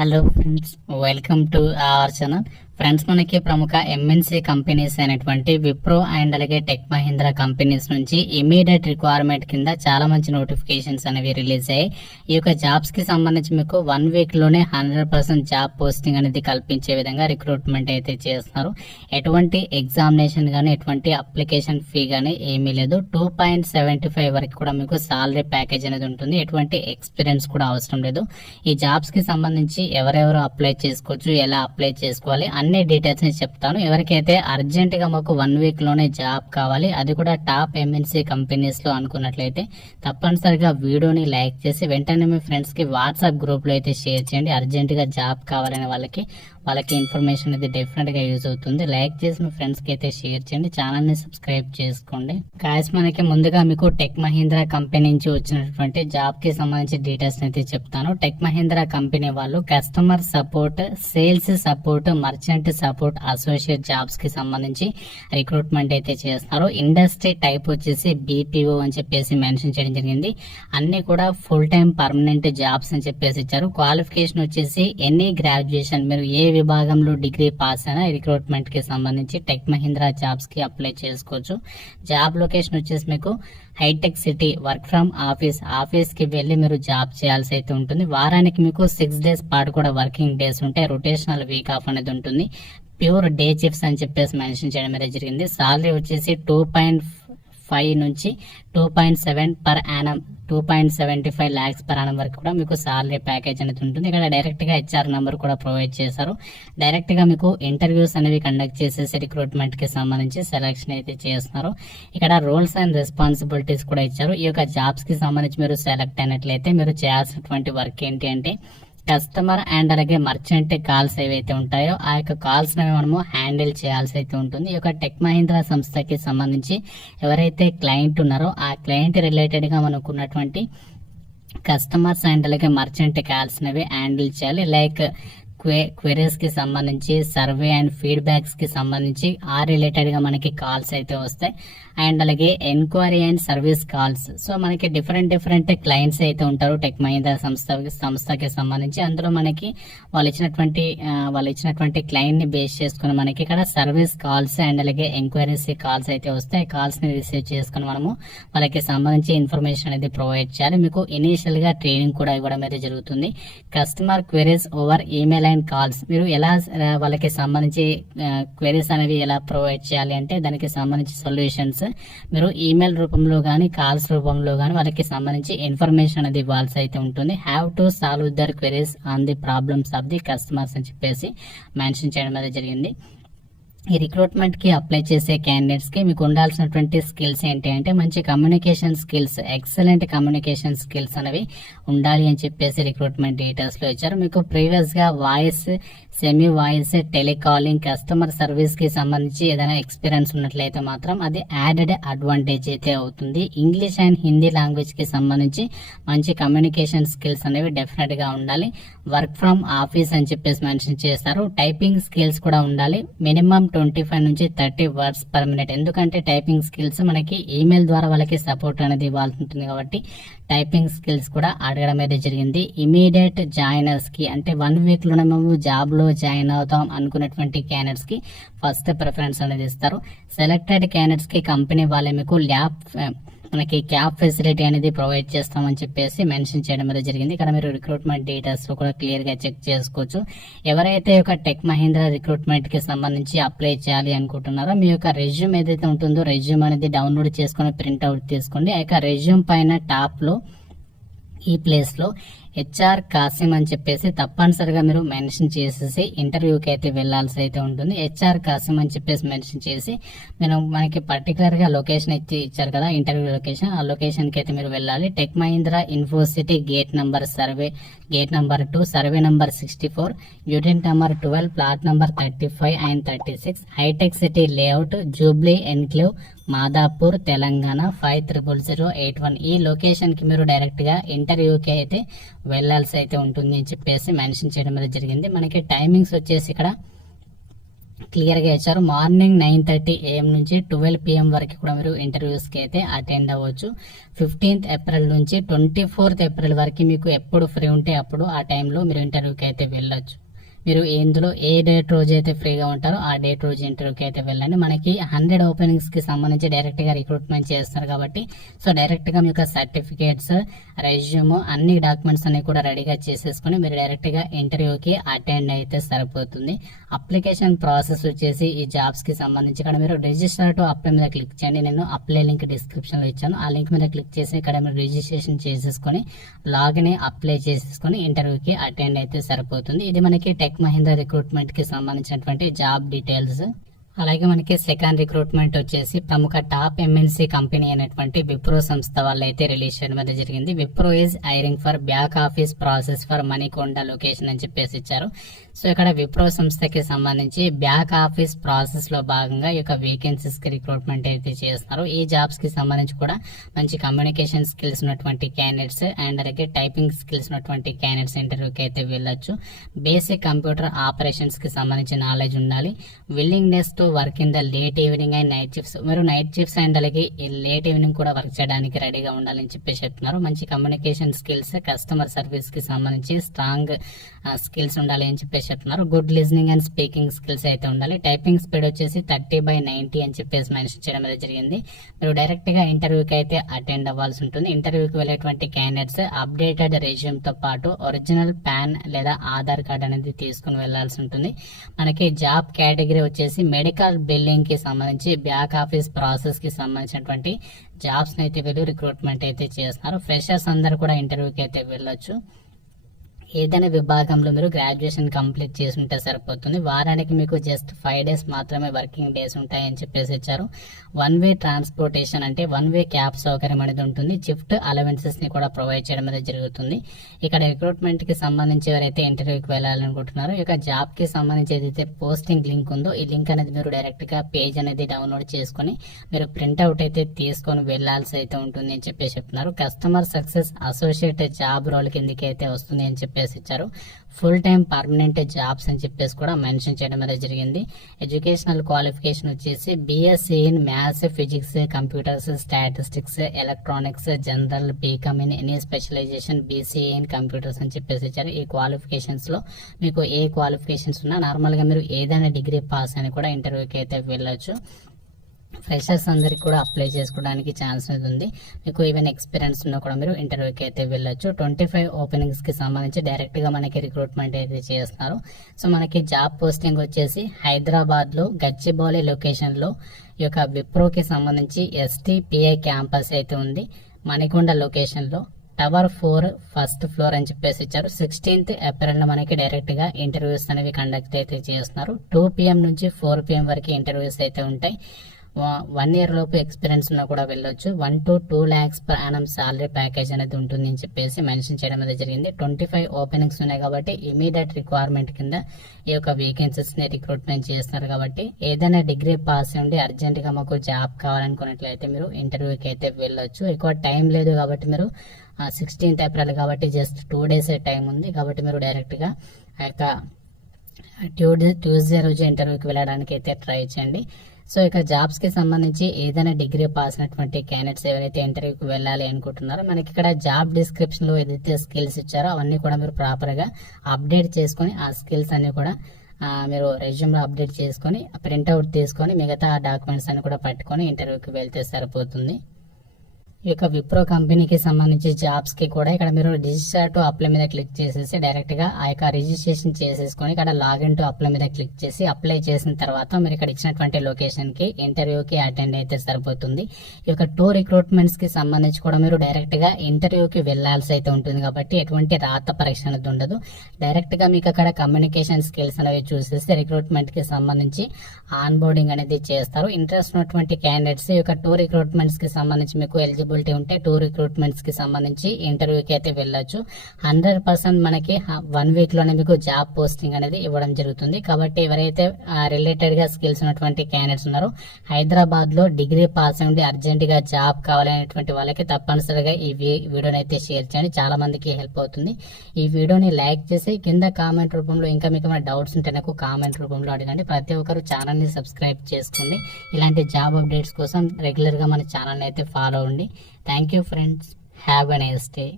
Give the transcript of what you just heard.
Hello friends, welcome to our channel. Friends, మనకి ప్రముఖ MNC companies అయినటువంటి విప్రో అండ్ అలాగే టెక్ మహీంద్రా కంపెనీస్ నుంచి ఇమీడియట్ రిక్వైర్మెంట్ కింద చాలా మంచి నోటిఫికేషన్స్ అనేవి రిలీజ్ అయ్యాయి. ఈ యొక్క జాబ్స్ కి సంబంధించి మీకు 1 వీక్ లోనే 100% జాబ్ పోస్టింగ్ అనేది కల్పించే విధంగా రిక్రూట్మెంట్ అయితే చేస్తున్నారు. ఎటువంటి ఎగ్జామినేషన్ కానీ ఎటువంటి అప్లికేషన్ ఫీ కానీ ఏమీ లేదు. 2.75 వరకు కూడా మీకు సాలరీ ప్యాకేజ్ అనేది ఉంటుంది. ఎటువంటి ఎక్స్పీరియన్స్ కూడా అవసరం లేదు. ఈ జాబ్స్ కి సంబంధించి ఎవరెవరు అప్లై చేసుకోవచ్చు, ఎలా అప్లై చేసుకోవాలి అన్ని డీటెయిల్స్ ని చెప్తాను. ఎవరికైతే అర్జెంట్ గా మాకు 1 వీక్ లోనే జాబ్ కావాలి, అది కూడా టాప్ ఎంఎన్సీ కంపెనీస్ లో అనుకున్నట్లయితే తప్పనిసరిగా వీడియోని లైక్ చేసి వెంటనే మీ ఫ్రెండ్స్ కి వాట్సాప్ గ్రూప్ లో అయితే షేర్ చేయండి. అర్జెంట్ గా జాబ్ కావాలనే వాళ్ళకి ఇన్ఫర్మేషన్ అనేది డెఫినెట్ గా యూజ్ అవుతుంది. లైక్ చేసి మీ ఫ్రెండ్స్ కి అయితే షేర్ చేయండి. ఛానల్ ని సబ్స్క్రైబ్ చేసుకోండి. గాయస్, మనకి ముందుగా మీకు టెక్ మహీంద్రా కంపెనీ నుంచి వచ్చినటువంటి జాబ్ కి సంబంధించి డీటెయిల్స్ అయితే చెప్తాను. టెక్ మహీంద్రా కంపెనీ వాళ్ళు customer support, sales support, merchant support associate jobs కి సంబంధించి రిక్రూట్మెంట్ అయితే చేస్తున్నారు. ఇండస్ట్రీ టైప్ వచ్చేసి బీపీఓ అని చెప్పేసి మెన్షన్ చేయడం జరిగింది. అన్ని కూడా ఫుల్ టైం పర్మనెంట్ జాబ్స్ అని చెప్పేసి ఇచ్చారు. క్వాలిఫికేషన్ వచ్చేసి ఎనీ గ్రాడ్యుయేషన్, మీరు ఏ విభాగంలో డిగ్రీ పాస్ అయినా రిక్రూట్మెంట్ కి సంబంధించి టెక్ మహీంద్రా జాబ్స్ కి అప్లై చేసుకోవచ్చు. జాబ్ లొకేషన్ వచ్చేసి మీకు hitech city. Work from office కి వెళ్లి మీరు జాబ్ చేయాల్సి అయితే ఉంటుంది. వారానికి మీకు 6 days పాటు కూడా వర్కింగ్ డేస్ ఉంటాయి. రొటేషనల్ వీక్ ఆఫ్ అనేది ఉంటుంది. ప్యూర్ డే చిప్స్ అని చెప్పేసి మెన్షన్ చేయడం అనేది జరిగింది. సాలరీ వచ్చేసి 2.5 నుంచి 2.7 per annum, 2.75 lakhs per annum వరకు కూడా మీకు సాలరీ ప్యాకేజ్ అనేది ఉంటుంది. ఇక్కడ డైరెక్ట్ గా హెచ్ఆర్ నంబర్ కూడా ప్రొవైడ్ చేశారు. డైరెక్ట్ గా మీకు ఇంటర్వ్యూస్ అనేవి కండక్ట్ చేసేసి రిక్రూట్మెంట్ కి సంబంధించి సెలెక్షన్ అయితే చేస్తున్నారు. ఇక్కడ రోల్స్ అండ్ రెస్పాన్సిబిలిటీస్ కూడా ఇచ్చారు. ఈ యొక్క జాబ్స్ కి సంబంధించి మీరు సెలెక్ట్ అయినట్లయితే మీరు చేయాల్సినటువంటి వర్క్ ఏంటి అంటే, కస్టమర్ అండ్ అలాగే మర్చెంట్ కాల్స్ ఏవైతే ఉంటాయో ఆ యొక్క కాల్స్ మనము హ్యాండిల్ చేయాల్సి అయితే ఉంటుంది. ఈ యొక్క టెక్ మహీంద్రా సంస్థకి సంబంధించి ఎవరైతే క్లయింట్ ఉన్నారో ఆ క్లయింట్ రిలేటెడ్ గా మనకు ఉన్నటువంటి కస్టమర్స్ అండ్ అలాగే మర్చెంట్ కాల్స్ అనేవి హ్యాండిల్ చేయాలి. లైక్ క్వెరీస్ కి సంబంధించి, సర్వే అండ్ ఫీడ్బ్యాక్స్ కి సంబంధించి ఆ రిలేటెడ్ గా మనకి కాల్స్ అయితే వస్తాయి. అండ్ అలాగే enquiry and service calls. So మనకి డిఫరెంట్ క్లయింట్స్ అయితే ఉంటారు టెక్ మహీంద్రా సంస్థకి సంబంధించి. అందులో మనకి వాళ్ళు ఇచ్చినటువంటి క్లయింట్ ని బేస్ చేసుకుని మనకి ఇక్కడ సర్వీస్ కాల్స్ అండ్ అలాగే ఎంక్వైరీస్ కాల్స్ అయితే వస్తాయి. కాల్స్ ని రిసీవ్ చేసుకుని మనము వాళ్ళకి సంబంధించి ఇన్ఫర్మేషన్ అనేది ప్రొవైడ్ చేయాలి. మీకు ఇనీషియల్ గా ట్రైనింగ్ కూడా ఇవ్వడం అయితే జరుగుతుంది. Customer queries over email and calls. మీరు ఎలా వాళ్ళకి సంబంధించి క్వెరీస్ అనేవి ఎలా ప్రొవైడ్ చేయాలి అంటే, దానికి సంబంధించి సొల్యూషన్స్ మీరు ఈమెయిల్ రూపంలో గానీ కాల్స్ రూపంలో గానీ వాళ్ళకి సంబంధించి ఇన్ఫర్మేషన్ అనేది ఇవ్వాల్సి అయితే ఉంటుంది. Have to solve their queries on the problems of the customers అని చెప్పేసి మెన్షన్ చేయడం అనేది జరిగింది. ఈ రిక్రూట్మెంట్ కి అప్లై చేసే క్యాండిడేట్స్ కి మీకు ఉండాల్సినటువంటి స్కిల్స్ ఏంటి అంటే, మంచి communication skills, excellent communication skills అనేవి ఉండాలి అని చెప్పేసి రిక్రూట్మెంట్ డీటెయిల్స్ లో ఇచ్చారు. మీకు ప్రీవియస్ గా voice, semi voice, telecalling, customer service కి సంబంధించి ఏదైనా ఎక్స్పీరియన్స్ ఉన్నట్లయితే మాత్రం అది యాడెడ్ అడ్వాంటేజ్ అయితే అవుతుంది. ఇంగ్లీష్ అండ్ హిందీ లాంగ్వేజ్ కి సంబంధించి మంచి కమ్యూనికేషన్ స్కిల్స్ అనేవి డెఫినెట్ గా ఉండాలి. వర్క్ ఫ్రమ్ ఆఫీస్ అని చెప్పేసి మెన్షన్ చేస్తారు. టైపింగ్ స్కిల్స్ కూడా ఉండాలి. మినిమం 25 నుంచి 30 words per minute. ఎందుకంటే టైపింగ్ స్కిల్స్ మనకి ఈమెయిల్ ద్వారా వాళ్ళకి సపోర్ట్ అనేది ఇవ్వాల్సి ఉంటుంది కాబట్టి టైపింగ్ స్కిల్స్ కూడా అడగడం అయితే జరిగింది. ఇమీడియట్ జాయినర్స్ కి అంటే 1 వీక్ లోనే మేము జాబ్ లో జాయిన్ అవుతాం అనుకున్నటువంటి క్యాండిడేట్స్ కి ఫస్ట్ ప్రిఫరెన్స్ అనేది ఇస్తారు. సెలెక్టెడ్ క్యాండిడేట్స్ కి కంపెనీ వాళ్ళే మీకు మనకి క్యాబ్ ఫెసిలిటీ అనేది ప్రొవైడ్ చేస్తామని చెప్పేసి మెన్షన్ చేయడం అనేది జరిగింది. ఇక్కడ మీరు రిక్రూట్మెంట్ డీటెయిల్స్ కూడా క్లియర్ గా చెక్ చేసుకోవచ్చు. ఎవరైతే ఒక టెక్ మహీంద్రా రిక్రూట్మెంట్ కి సంబంధించి అప్లై చేయాలి అనుకుంటున్నారో మీ యొక్క రెజ్యూమ్ ఏదైతే ఉంటుందో రెజ్యూమ్ అనేది డౌన్లోడ్ చేసుకుని ప్రింట్అవుట్ తీసుకోండి. ఆ యొక్క రెజ్యూమ్ పైన టాప్ లో ఈ ప్లేస్ లో హెచ్ఆర్ కాసిం అని చెప్పేసి తప్పనిసరిగా మీరు మెన్షన్ చేసేసి ఇంటర్వ్యూకి అయితే వెళ్లాల్సి అయితే ఉంటుంది. హెచ్ఆర్ కాసిం అని చెప్పేసి మెన్షన్ చేసి మనకి పర్టికులర్ గా లొకేషన్ అయితే ఇచ్చారు కదా, ఇంటర్వ్యూ లొకేషన్, ఆ లొకేషన్ కి అయితే మీరు వెళ్ళాలి. Tech Mahindra Infocity gate number 2, survey number 64, unit number 12, plot number 35 and 36, Hitech City layout, Jubilee Enclave, Madhapur, Telangana 500081. ఈ లొకేషన్ కి మీరు డైరెక్ట్ గా ఇంటర్వ్యూకి అయితే వెళ్లాల్సి అయితే ఉంటుంది అని చెప్పేసి మెన్షన్ చేయడం అనేది జరిగింది. మనకి టైమింగ్స్ వచ్చేసి ఇక్కడ క్లియర్గా ఇచ్చారు. మార్నింగ్ 9:30 AM నుంచి 12 PM వరకు కూడా మీరు ఇంటర్వ్యూస్కి అయితే అటెండ్ అవ్వచ్చు. 15th ఏప్రిల్ నుంచి 24th ఏప్రిల్ వరకు మీకు ఎప్పుడు ఫ్రీ ఉంటే అప్పుడు ఆ టైంలో మీరు ఇంటర్వ్యూకి అయితే వెళ్ళొచ్చు. మీరు ఇందులో ఏ డేట్ రోజు అయితే ఫ్రీగా ఉంటారో ఆ డేట్ రోజు ఇంటర్వ్యూకి అయితే వెళ్ళండి. మనకి 100 ఓపెనింగ్స్కి సంబంధించి డైరెక్ట్గా రిక్రూట్మెంట్ చేస్తారు కాబట్టి సో డైరెక్ట్గా మీకు సర్టిఫికేట్స్, రెజ్యూమ్ అన్ని డాక్యుమెంట్స్ అన్ని కూడా రెడీగా చేసేసుకుని మీరు డైరెక్ట్గా ఇంటర్వ్యూకి అటెండ్ అయితే సరిపోతుంది. అప్లికేషన్ ప్రాసెస్ వచ్చేసి ఈ జాబ్స్కి సంబంధించి ఇక్కడ మీరు రిజిస్టర్ టు అప్లై మీద క్లిక్ చేయండి. నేను అప్లై లింక్ డిస్క్రిప్షన్లో ఇచ్చాను. ఆ లింక్ మీద క్లిక్ చేసి ఇక్కడ మీరు రిజిస్ట్రేషన్ చేసేసుకొని లాగిన్ అప్లై చేసేసుకొని ఇంటర్వ్యూకి అటెండ్ అయితే సరిపోతుంది. ఇది మనకి టెక్ మహీంద్రా రిక్రూట్మెంట్ కి సంబంధించినటువంటి జాబ్ డీటెయిల్స్. అలాగే మనకి సెకండ్ రిక్రూట్మెంట్ వచ్చేసి ప్రముఖ టాప్ ఎంఎన్సీ కంపెనీ అయినటువంటి విప్రో సంస్థ వాళ్ళు అయితే రిలీజ్ చేయడం అయితే జరిగింది. Wipro is hiring for back office process for Manikonda location అని చెప్పేసి ఇచ్చారు. సో ఇక్కడ విప్రో సంస్థకి సంబంధించి బ్యాక్ ఆఫీస్ ప్రాసెస్ లో భాగంగా ఈ యొక్క వేకెన్సీస్ కి రిక్రూట్మెంట్ అయితే చేస్తున్నారు. ఈ జాబ్స్ కి సంబంధించి కూడా మంచి కమ్యూనికేషన్ స్కిల్స్ ఉన్నటువంటి క్యాండిడేట్స్ అండ్ అలాగే టైపింగ్ స్కిల్స్ ఉన్నటువంటి క్యాండిడేట్స్ ఇంటర్వ్యూకి అయితే వెళ్ళొచ్చు. బేసిక్ కంప్యూటర్ ఆపరేషన్స్ కి సంబంధించి నాలెడ్జ్ ఉండాలి. Willingness to work in the late evening and night shifts, మీరు నైట్ షిఫ్ట్స్ అండ్ అలాగే లేట్ ఈవినింగ్ కూడా వర్క్ చేయడానికి రెడీగా ఉండాలని చెప్పేసి చెప్తున్నారు. మంచి కమ్యూనికేషన్ స్కిల్స్, కస్టమర్ సర్వీస్ కి సంబంధించి స్ట్రాంగ్ స్కిల్స్ ఉండాలి అని చెప్పేసి చెప్తున్నారు. Good listening and speaking skills అయితే ఉండాలి. టైపింగ్ స్పీడ్ వచ్చేసి 30/90 అని చెప్పేసి మెన్షన్ చేయడం అనేది జరిగింది. మీరు డైరెక్ట్ గా ఇంటర్వ్యూకి అయితే అటెండ్ అవ్వాల్సి ఉంటుంది. ఇంటర్వ్యూకి వెళ్ళేటువంటి క్యాండిడేట్స్ అప్డేటెడ్ రెజ్యూమ్ తో పాటు ఒరిజినల్ పాన్ లేదా ఆధార్ కార్డ్ అనేది తీసుకుని వెళ్లాల్సి ఉంటుంది. మనకి జాబ్ కేటగిరీ వచ్చేసి మెడికల్ బిల్లింగ్ కి సంబంధించి బ్యాక్ ఆఫీస్ ప్రాసెస్ కి సంబంధించినటువంటి జాబ్స్ అయితే వీళ్ళు రిక్రూట్మెంట్ అయితే చేస్తున్నారు. ఫ్రెషర్స్ అందరూ కూడా ఇంటర్వ్యూకి అయితే వెళ్ళొచ్చు. ఏదైనా విభాగంలో మీరు గ్రాడ్యుయేషన్ కంప్లీట్ చేసి ఉంటే సరిపోతుంది. వారానికి మీకు జస్ట్ 5 days మాత్రమే వర్కింగ్ డేస్ ఉంటాయని చెప్పేసి ఇచ్చారు. 1-way ట్రాన్స్పోర్టేషన్ అంటే 1-way క్యాబ్ సౌకర్యం అనేది ఉంటుంది. షిఫ్ట్ అలవెన్సెస్ ని కూడా ప్రొవైడ్ చేయడం అనేది జరుగుతుంది. ఇక్కడ రిక్రూట్మెంట్ కి సంబంధించి ఎవరైతే ఇంటర్వ్యూకి వెళ్ళాలనుకుంటున్నారో ఇక జాబ్ కి సంబంధించి ఏదైతే పోస్టింగ్ లింక్ ఉందో ఈ లింక్ అనేది మీరు డైరెక్ట్ గా పేజ్ అనేది డౌన్లోడ్ చేసుకుని మీరు ప్రింట్అవుట్ అయితే తీసుకొని వెళ్లాల్సి అయితే ఉంటుంది అని చెప్పేసి చెప్తున్నారు. Customer success associate job role కిందకి అయితే వస్తుంది అని చెప్పేసి ఇచ్చారు. ఫుల్ టైం పర్మనెంట్ జాబ్స్ అని చెప్పేసి కూడా మెన్షన్ చేయడం అనేది జరిగింది. ఎడ్యుకేషనల్ క్వాలిఫికేషన్ వచ్చేసి BSc in maths, physics, computers, statistics, electronics, general, BCom in any specialisation, BCA in computers అని చెప్పేసి ఇచ్చారు. ఈ క్వాలిఫికేషన్స్ లో మీకు ఏ క్వాలిఫికేషన్స్ ఉన్నా నార్మల్ గా మీరు ఏదైనా డిగ్రీ పాస్ అని కూడా ఇంటర్వ్యూకి అయితే వెళ్ళొచ్చు. ఫ్రెషర్స్ అందరికి కూడా అప్లై చేసుకోవడానికి ఛాన్స్ ఉంది. మీకు ఈవెన్ ఎక్స్పీరియన్స్ ఉన్నా కూడా మీరు ఇంటర్వ్యూకి అయితే వెళ్ళొచ్చు. 25 ఓపెనింగ్స్ కి సంబంధించి డైరెక్ట్ గా మనకి రిక్రూట్మెంట్ అయితే చేస్తున్నారు. సో మనకి జాబ్ పోస్టింగ్ వచ్చేసి హైదరాబాద్ లో గచ్చిబౌలి లొకేషన్ లో ఈ యొక్క విప్రోకి సంబంధించి STPI క్యాంపస్ అయితే ఉంది. మణికొండ లొకేషన్ లో టవర్ 4 ఫస్ట్ ఫ్లోర్ అని చెప్పేసి ఇచ్చారు. 16th ఏప్రిల్ లో మనకి డైరెక్ట్ గా ఇంటర్వ్యూస్ అనేవి కండక్ట్ అయితే చేస్తున్నారు. 2 PM నుంచి 4 PM వరకు ఇంటర్వ్యూస్ అయితే ఉంటాయి. 1 year లోపు ఎక్స్పీరియన్స్ ఉన్నా కూడా వెళ్ళొచ్చు. 1 to 2 lakhs per annum salary package అనేది ఉంటుంది అని చెప్పేసి మెన్షన్ చేయడం అనేది జరిగింది. 25 ఓపెనింగ్స్ ఉన్నాయి కాబట్టి ఇమీడియట్ రిక్వైర్మెంట్ కింద ఈ యొక్క వేకెన్సీస్ ని రిక్రూట్మెంట్ చేస్తున్నారు కాబట్టి ఏదైనా డిగ్రీ పాస్ ఉండి అర్జెంట్ గా మాకు జాబ్ కావాలనుకున్నట్లయితే మీరు ఇంటర్వ్యూకి అయితే వెళ్ళొచ్చు. ఎక్కువ టైం లేదు కాబట్టి మీరు 16th ఏప్రిల్ కాబట్టి జస్ట్ 2 days టైం ఉంది కాబట్టి మీరు డైరెక్ట్ గా ఆ యొక్క ట్యూస్డే రోజు ఇంటర్వ్యూకి వెళ్ళడానికి అయితే ట్రై చేయండి. సో ఇక జాబ్స్ కి సంబంధించి ఏదైనా డిగ్రీ పాస్ అయినటువంటి క్యాండిడేట్స్ ఎవరైతే ఇంటర్వ్యూకి వెళ్ళాలి అనుకుంటున్నారో మనకి ఇక్కడ జాబ్ డిస్క్రిప్షన్ లో ఏదైతే స్కిల్స్ ఇచ్చారో అవన్నీ కూడా మీరు ప్రాపర్ గా అప్డేట్ చేసుకొని ఆ స్కిల్స్ అన్ని కూడా మీరు రెజ్యూమ్ లో అప్డేట్ చేసుకొని ప్రింట్అవుట్ తీసుకొని మిగతా డాక్యుమెంట్స్ అన్ని కూడా పట్టుకొని ఇంటర్వ్యూకి వెళ్తే సరిపోతుంది. ఈ యొక్క విప్రో కంపెనీకి సంబంధించి జాబ్స్ కి కూడా ఇక్కడ మీరు రిజిస్టర్ టు అప్లై మీద క్లిక్ చేసేసి డైరెక్ట్ గా ఆ యొక్క రిజిస్ట్రేషన్ చేసేసుకొని ఇక్కడ లాగిన్ టు అప్లై మీద క్లిక్ చేసి అప్లై చేసిన తర్వాత మీరు ఇక్కడ ఇచ్చినటువంటి లొకేషన్ కి ఇంటర్వ్యూకి అటెండ్ అయితే సరిపోతుంది. ఈ యొక్క 2 రిక్రూట్మెంట్స్ కి సంబంధించి కూడా మీరు డైరెక్ట్ గా ఇంటర్వ్యూకి వెళ్లాల్సి అయితే ఉంటుంది కాబట్టి ఎటువంటి రాత పరీక్ష అనేది ఉండదు. డైరెక్ట్ గా మీకు అక్కడ కమ్యూనికేషన్ స్కిల్స్ అనేవి చూసేసి రిక్రూట్మెంట్ కి సంబంధించి ఆన్ బోర్డింగ్ అనేది చేస్తారు. ఇంట్రెస్ట్ ఉన్నటువంటి క్యాండిడేట్స్ ఈ యొక్క 2 రిక్రూట్మెంట్స్ కి సంబంధించి మీకు ఎలిజిబుల్ ఎలిజిబిలిటీ ఉంటే 2 రిక్రూట్మెంట్స్ కి సంబంధించి ఇంటర్వ్యూకి అయితే వెళ్ళొచ్చు. 100% మనకి 1 వీక్ లోనే మీకు జాబ్ పోస్టింగ్ అనేది ఇవ్వడం జరుగుతుంది. కాబట్టి ఎవరైతే రిలేటెడ్ గా స్కిల్స్ ఉన్నటువంటి క్యాండిడేట్స్ ఉన్నారో, హైదరాబాద్ లో డిగ్రీ పాస్ అయ్యి అర్జెంట్ గా జాబ్ కావాలనేటువంటి వాళ్ళకి తప్పనిసరిగా ఈ వీడియోని అయితే షేర్ చేయండి. చాలా మందికి హెల్ప్ అవుతుంది. ఈ వీడియోని లైక్ చేసి కింద కామెంట్ రూపంలో ఇంకా మీకు ఏమైనా డౌట్స్ ఉంటే నాకు కామెంట్ రూపంలో అడగండి. ప్రతి ఒక్కరు ఛానల్ ని సబ్స్క్రైబ్ చేసుకోండి. ఇలాంటి జాబ్ అప్డేట్స్ కోసం రెగ్యులర్ గా మన ఛానల్ అయితే ఫాలో అవ్వండి. Thank you friends. Have a nice day.